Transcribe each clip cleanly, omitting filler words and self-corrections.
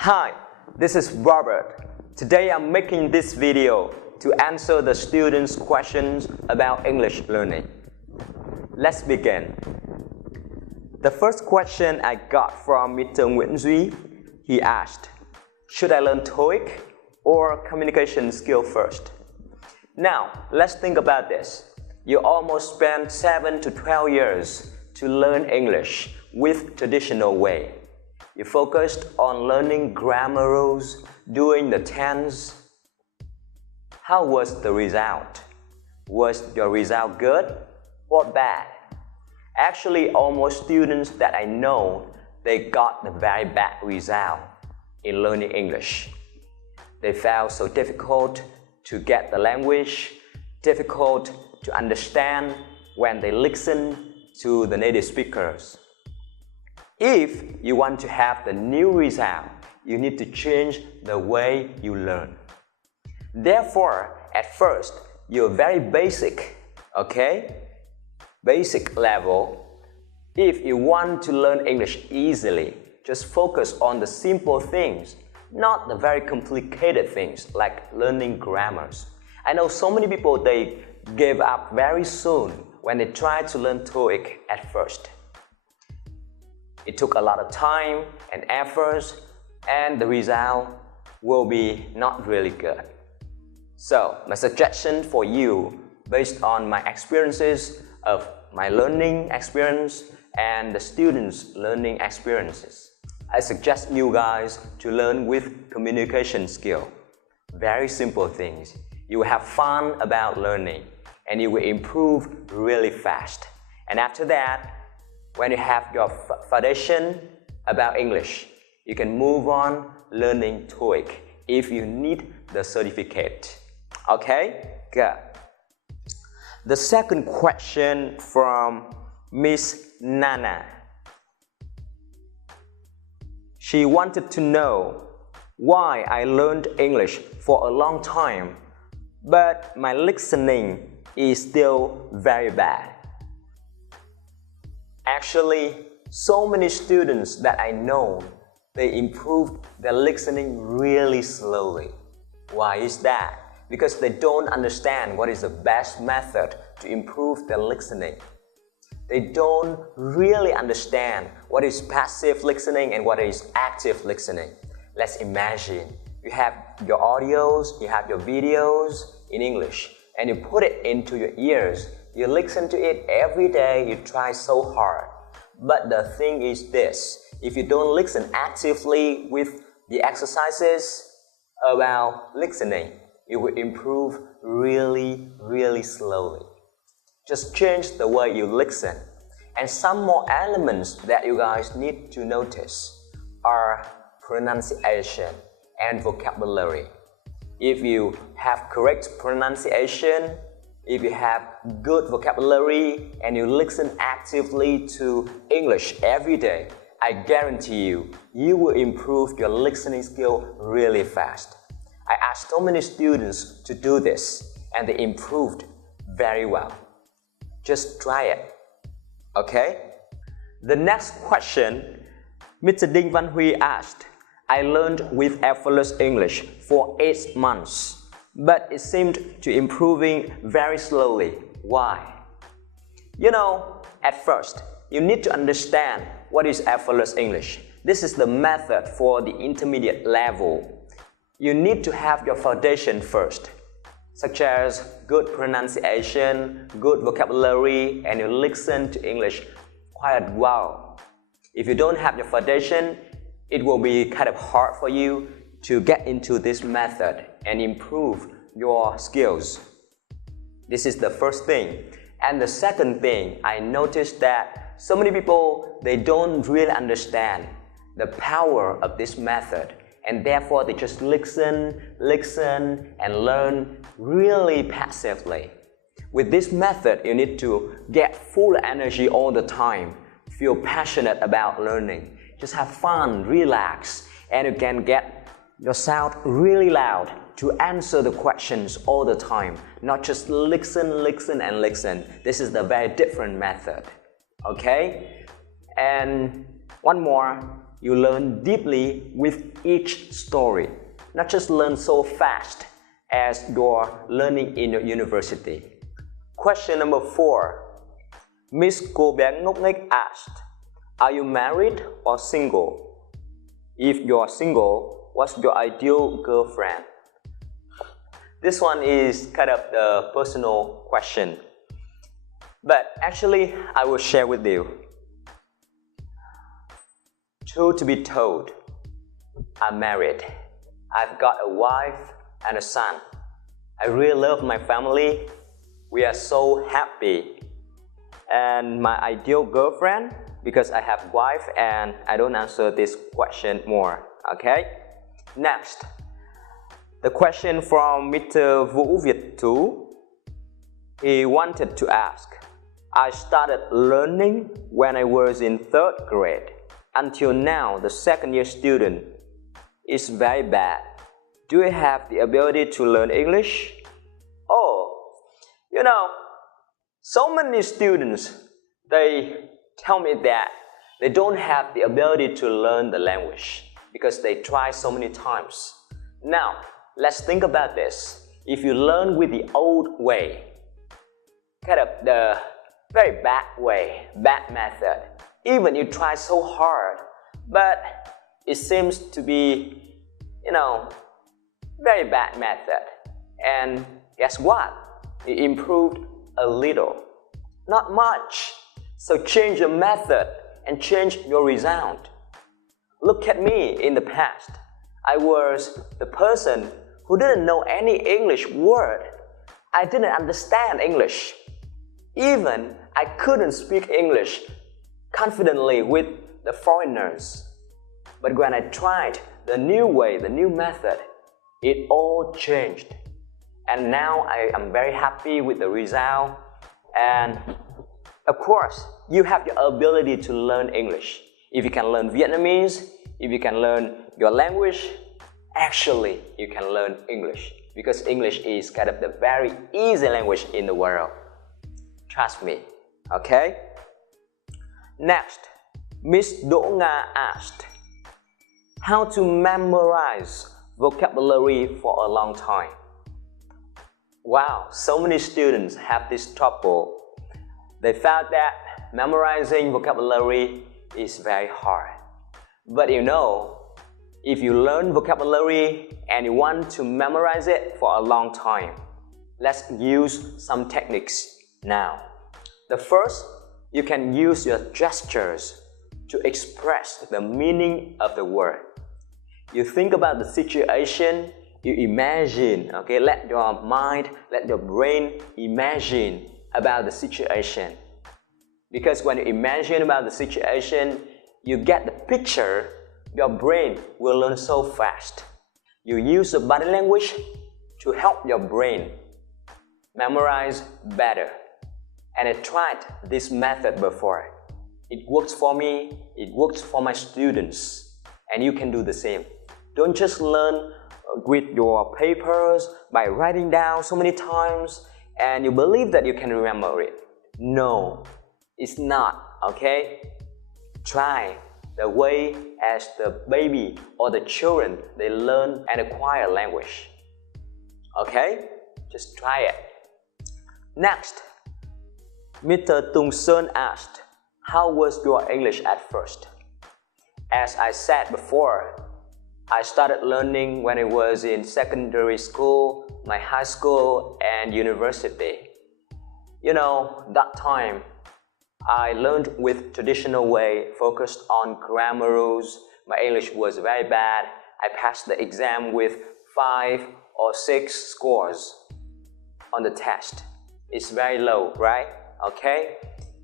Hi, this is Robert. Today I'm making this video to answer the students' questions about English learning. Let's begin. The first question I got from Mr. Nguyễn Duy. He asked, should I learn TOEIC or communication skill first? Now, let's think about this. You almost spent 7 to 12 years to learn English with traditional way. You focused on learning grammar rules, doing the tense. How was the result? Was your result good or bad? Actually, almost students that I know, they got a very bad result in learning English. They found so difficult to get the language, difficult to understand when they listen to the native speakers. If you want to have the new result, you need to change the way you learn. Therefore, at first, you're very basic, okay? Basic level. If you want to learn English easily, just focus on the simple things, not the very complicated things like learning grammars. I know so many people, they gave up very soon when they tried to learn TOEIC at first. It took a lot of time and efforts, and the result will be not really good. So, my suggestion for you, based on my experiences of my learning experience and the students' learning experiences, I suggest you guys to learn with communication skill. Very simple things. You will have fun about learning, and you will improve really fast. And after that, when you have your foundation about English, you can move on learning TOEIC if you need the certificate. Okay? Good. The second question from Miss Nana. She wanted to know why I learned English for a long time, but my listening is still very bad. Actually, so many students that I know, they improved their listening really slowly. Why is that? Because they don't understand what is the best method to improve their listening. They don't really understand what is passive listening and what is active listening. Let's imagine you have your audios, you have your videos in English, and you put it into your ears. You listen to it every day, you try so hard. But the thing is this, if you don't listen actively with the exercises about listening, it will improve really, really slowly. Just change the way you listen. And some more elements that you guys need to notice are pronunciation and vocabulary. If you have correct pronunciation, if you have good vocabulary and you listen actively to English every day, I guarantee you, you will improve your listening skill really fast. I asked so many students to do this and they improved very well. Just try it. Okay? The next question, Mr. Đinh Văn Huy asked, I learned with effortless English for 8 months. But it seemed to improving very slowly. Why? You know, at first, you need to understand what is effortless English. This is the method for the intermediate level. You need to have your foundation first, such as good pronunciation, good vocabulary, and you listen to English quite well. If you don't have your foundation, it will be kind of hard for you to get into this method and improve your skills. This is the first thing. And the second thing, I noticed that so many people, they don't really understand the power of this method, and therefore they just listen and learn really passively. With this method, you need to get full energy all the time, feel passionate about learning, just have fun, relax, and you can get your sound really loud to answer the questions all the time, not just listen. This is the very different method. Okay? And one more, you learn deeply with each story, not just learn so fast as you're learning in your university. Question number 4. Miss cô bé ngốc nghếch asked, are you married or single? If you're single, what's your ideal girlfriend? This one is kind of the personal question, but actually I will share with you. Truth to be told, I'm married. I've got a wife and a son. I really love my family. We are so happy. And my ideal girlfriend, because I have wife and I don't answer this question more, okay? Next, the question from Mr. Vũ Việt Tú. He wanted to ask, I started learning when I was in 3rd grade. Until now, the 2nd year student is very bad. Do I have the ability to learn English? Oh, you know, so many students, they tell me that they don't have the ability to learn the language because they try so many times. Now, let's think about this. If you learn with the old way, kind of the very bad way, bad method, even you try so hard, but it seems to be, very bad method. And guess what? You improved a little, not much. So change your method and change your result. Look at me in the past. I was the person who didn't know any English word. I didn't understand English. Even I couldn't speak English confidently with the foreigners. But when I tried the new way, the new method, it all changed. And now I am very happy with the result. And of course, you have your ability to learn English. If you can learn Vietnamese, if you can learn your language, actually you can learn English. Because English is kind of the very easy language in the world. Trust me, okay? Next, Miss Đỗ Nga asked, how to memorize vocabulary for a long time? Wow, so many students have this trouble. They found that memorizing vocabulary is very hard. But if you learn vocabulary and you want to memorize it for a long time, let's use some techniques now. The first, you can use your gestures to express the meaning of the word. You think about the situation, you imagine, okay? Let your mind, let your brain imagine about the situation. Because when you imagine about the situation, you get the picture, your brain will learn so fast. You use the body language to help your brain memorize better. And I tried this method before. It works for me, it works for my students, and you can do the same. Don't just learn with your papers by writing down so many times and you believe that you can remember it. No, it's not, okay? Try the way as the baby or the children, they learn and acquire language. Okay? Just try it. Next, Mr. Tung Sơn asked, how was your English at first? As I said before, I started learning when I was in secondary school, my high school, and university. That time, I learned with traditional way, focused on grammar rules. My English was very bad. I passed the exam with 5 or 6 scores on the test. It's very low, right? Okay?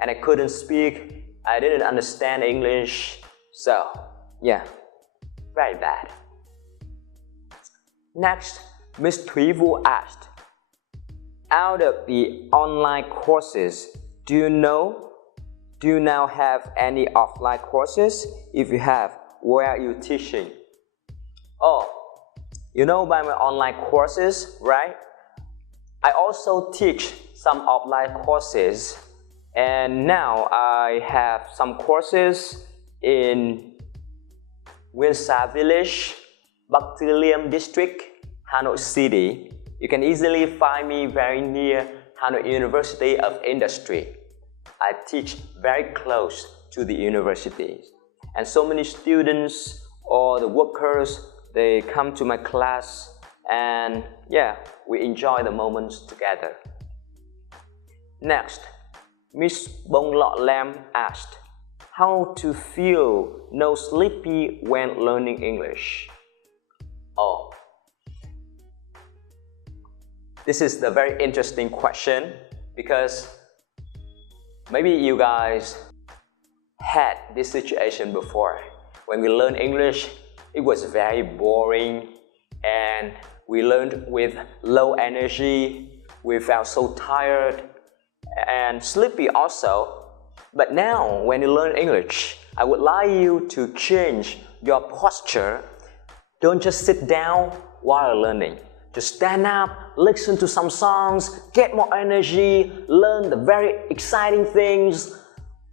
And I couldn't speak. I didn't understand English. So, yeah. Very bad. Next, Ms. Thúy Vũ asked, out of the online courses, do you now have any offline courses? If you have, where are you teaching? Oh, by my online courses, right? I also teach some offline courses, and now I have some courses in Nguyên Sa Village, Bắc Từ Liêm District, Hanoi City. You can easily find me very near Hanoi University of Industry. I teach very close to the university. And so many students or the workers, they come to my class and yeah, we enjoy the moments together. Next, Miss Bông Lọ Lam asked, how to feel no sleepy when learning English? Oh, this is the very interesting question because maybe you guys had this situation before. When we learn English, it was very boring and we learned with low energy. We felt so tired and sleepy also. But now, when you learn English, I would like you to change your posture. Don't just sit down while learning. Just stand up, listen to some songs, get more energy, learn the very exciting things.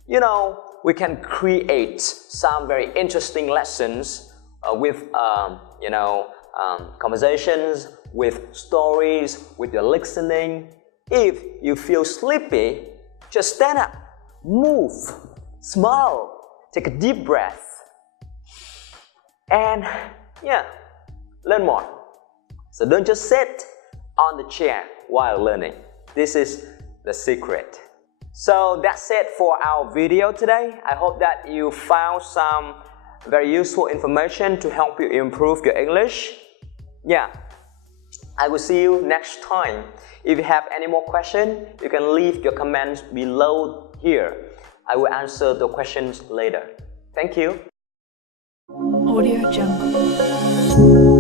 You know, we can create some very interesting lessons with, conversations, with stories, with your listening. If you feel sleepy, just stand up, move, smile, take a deep breath, and yeah, learn more. So don't just sit on the chair while learning. This is the secret. So that's it for our video today. I hope that you found some very useful information to help you improve your English. Yeah, I will see you next time. If you have any more questions, you can leave your comments below here. I will answer the questions later. Thank you. Audio Jungle.